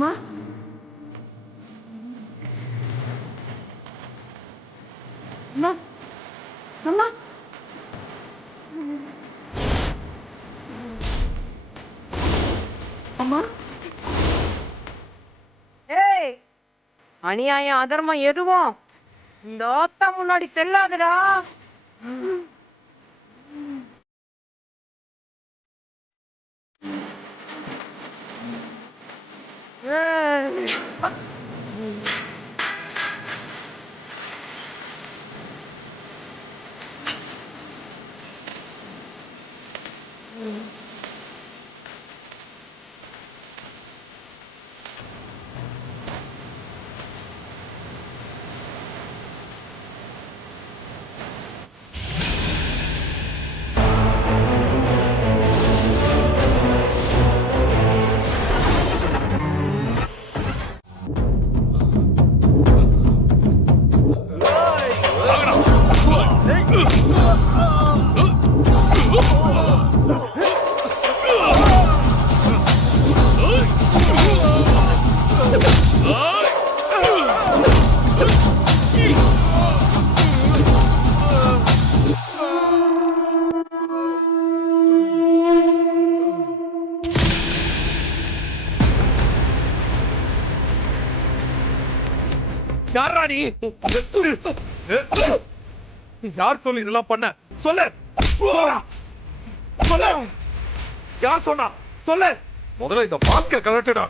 அம்மா அம்மா அம்மா அம்மா ஏய், அநியாயம் அதர்மம் எதுவும் இந்த ஆத்தா முன்னாடி செல்லாதடா. ஏய். யாரா நீ? யார் சொல்லி இதெல்லாம் பண்ண? சொல்லு. சொல்லு. யார் சொன்னா? சொல்லு. முதல்ல இந்த மாஸ்க கலட்டுடா.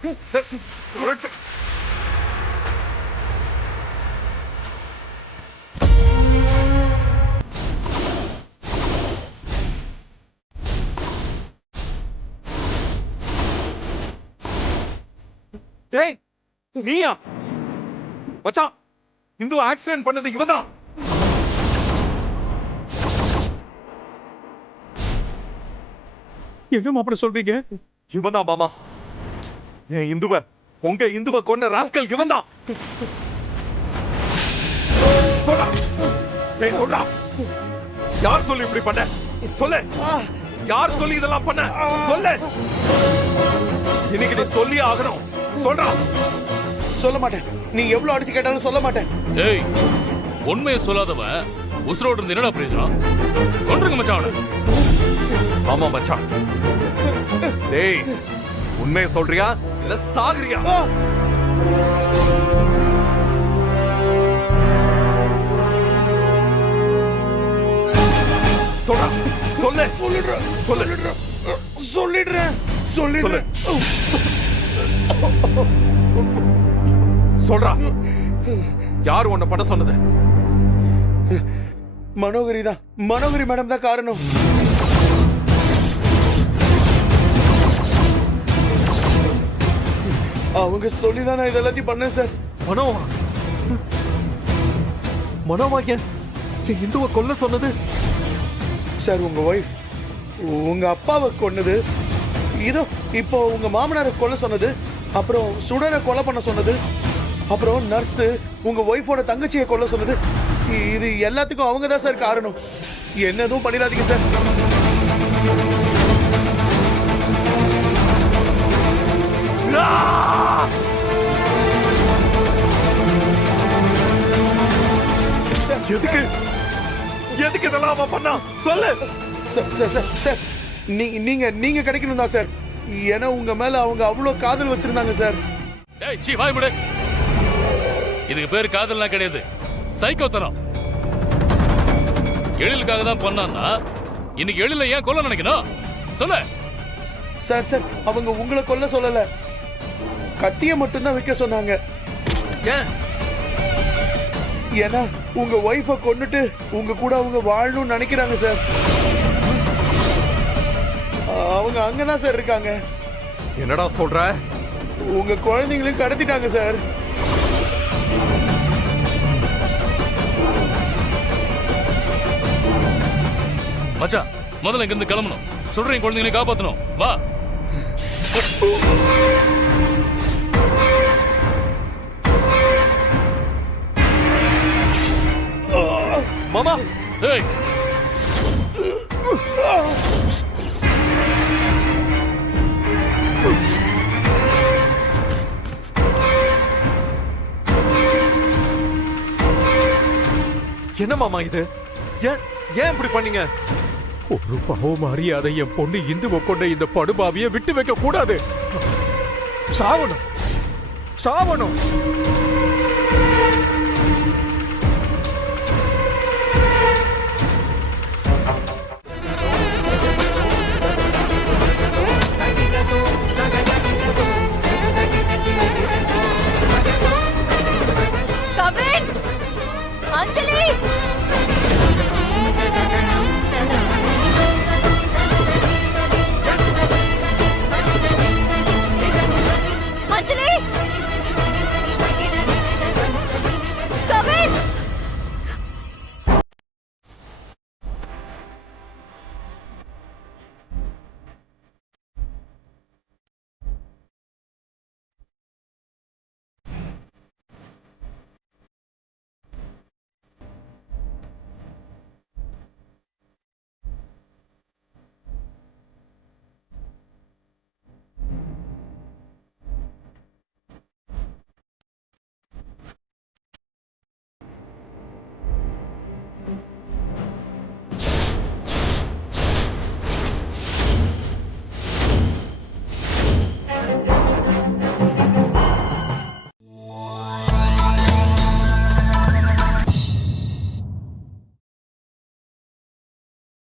டேய், நீயா? மச்சான், இந்து ஆக்சிடென்ட் பண்ணது இவன்தான். என்ன மாப்பிள்ள சொல்றீங்க? இவன்தான் மாமா. என் இந்துவ, உங்க இந்துவ கொன்ன ராஸ்கல் இவன்தான். யார் சொல்லி இப்படி பண்ண? சொல்லு. யார் சொல்லி இதெல்லாம் பண்ண? சொல்லு. இன்னைக்கு நீ சொல்லி ஆகணும். சொல்றா. சொல்ல மாட்டேன். நீ எவ்வளவு அடிச்சு கேட்டாலும் சொல்ல மாட்டேன். டேய், உண்மையை சொல்லாதவன் உசுரோடு இருந்து என்னடா பிரயோஜனம்? கொன்றுங்க மச்சான். ஆமா மச்சான். டேய், உண்மையை சொல்றியா இல்ல சாகுறியா? சொல்றா. சொல்லு. சொல்லிடுறேன். சொல்றா. யார் உன்னை பண்ண சொன்னது? மனோகரி தான். மனோகரி மேடம் தான் காரணம். அவங்க சொல்லிதான் நான் இதெல்லாத்தையும் பண்ணேன் சார். மனோவா? மனோவா ஏன் இந்துவை கொல்ல சொன்னது? சார், உங்க ஒய்ஃப் உங்க அப்பாவை கொன்னது, இதோ இப்போ உங்க மாமனாரை கொல்ல சொன்னது, அப்புறம் சுடரை கொலை பண்ண சொன்னது, அப்புறம் நர்ஸ் உங்க ஒய்ஃபோட தங்கச்சியை கொல்ல சொன்னது, இது எல்லாத்துக்கும் அவங்க தான் சார் காரணம். என்ன எதுவும் பண்ணிடாதீங்க சார். எதுக்கு எதுக்கு இதெல்லாம் அவன் பண்ணா? சொல்லு. சார், நீங்க கிடைக்கணும் தான் சார். ஏன்னா உங்க மேல அவங்க அவ்வளவு காதல் வச்சிருந்தாங்க சார். டேய், சீ வாய் மூடு. இதுக்கு பேர் காதல்லாம் கிடையாது, சைக்கோத்தனம். எழிலுக்காக தான் பண்ணான்னா இன்னைக்கு எழில ஏன் கொல்ல நினைக்கணும்? சொல்லு. சார், அவங்க உங்களை கொல்ல சொல்லல, கத்திய மட்டும்தான் வைக்க சொன்னாங்க. ஏன்? ஏன்னா உங்க ஒய்ஃபை கொன்னுட்டு உங்க கூட அவங்க வாழணும்னு நினைக்கிறாங்க சார். அவங்க அங்கதான் சார் இருக்காங்க. என்னடா சொல்ற? உங்க குழந்தைங்களையும் கடத்திட்டாங்க சார். மச்சான், முதல்ல இங்க இருந்து கிளம்பணும். சொல்றேன், குழந்தைங்களை காப்பாத்தணும். வா. மாமா. ஏய், என்ன மாமா இது? ஏன் ஏன் இப்படி பண்ணீங்க? ஒரு பாவம் அறியாத என் பொண்ணு இந்துவை கொண்ட இந்த படுபாவிய விட்டு வைக்க கூடாது. சாவணும் சாவணும்.